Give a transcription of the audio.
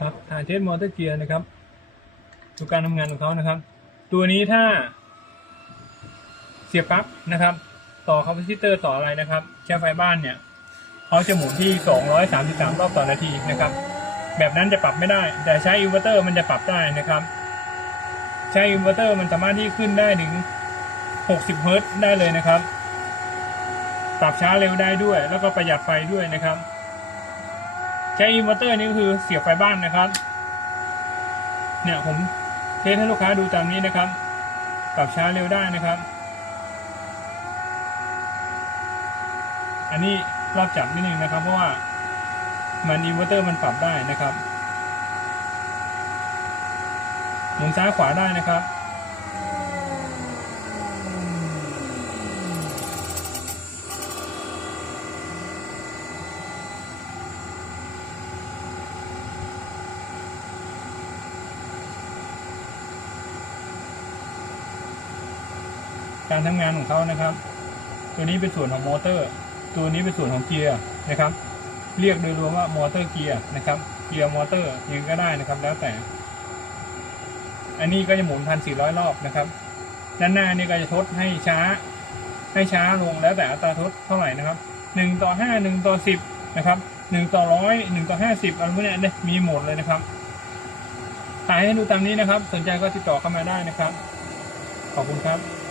ครับถ่ายเทสมอเตอร์เกียร์นะครับ ดูการทำงานของเขานะครับ ตัวนี้ถ้า เสียบปลั๊กนะครับ ต่อคาปาซิเตอร์ต่ออะไรนะครับแค่ไฟบ้านเนี่ยเขาจะหมุนที่ 233 รอบต่อนาทีนะครับ แบบนั้นจะปรับไม่ได้ แต่ใช้อินเวอร์เตอร์มันจะปรับได้นะครับ ใช้อินเวอร์เตอร์มันสามารถที่ขึ้นได้ถึง 60 เฮิรตซ์ได้เลยนะครับ ปรับช้าเร็วได้ด้วย แล้วก็ประหยัดไฟด้วยนะครับ ใช้อินเวอร์เตอร์นี่ก็คือเสียบไฟบ้านนะครับ เนี่ยผมเทสให้ลูกค้าดูตามนี้นะครับปรับช้าเร็วได้นะครับ อันนี้รอบจับนิดนึงนะครับ เพราะว่ามันอินเวอร์เตอร์มันปรับได้นะครับ หมุนซ้ายขวาได้นะครับ การทำงานของเขานะครับ ตัวนี้เป็นส่วนของมอเตอร์ ตัวนี้เป็นส่วนของเกียร์นะครับ เรียกโดยรวมว่ามอเตอร์เกียร์นะครับ เกียร์มอเตอร์ยังก็ได้นะครับ แล้วแต่ อันนี้ก็จะหมุนพันสี่ร้อยรอบนะครับ ด้านหน้านี่ก็จะทดให้ช้า ให้ช้าลงแล้วแต่อัตราทดเท่าไหร่นะครับหนึ่งต่อห้าหนึ่งต่อสิบนะครับหนึ่งต่อร้อยหนึ่งต่อห้าสิบอะไรพวกนี้เนี่ยมีหมดเลยนะครับถ่ายให้ดูตามนี้นะครับ สนใจก็ติดต่อเข้ามาได้นะครับ ขอบคุณครับ